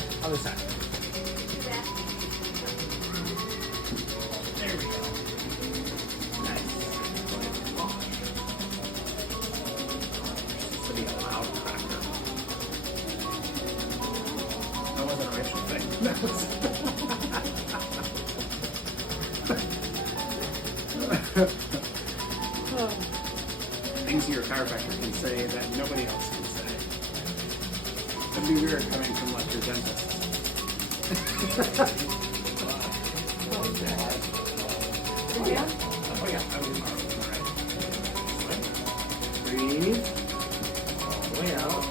side. Other side. There we go. Nice. This would be a loud cracker. That wasn't a racial thing. That was... Things your chiropractor can say that nobody else can say. It'd be weird coming from like your dentist. Oh, God. Oh, yeah. Oh, yeah. That was all right. Breathe. All the way out.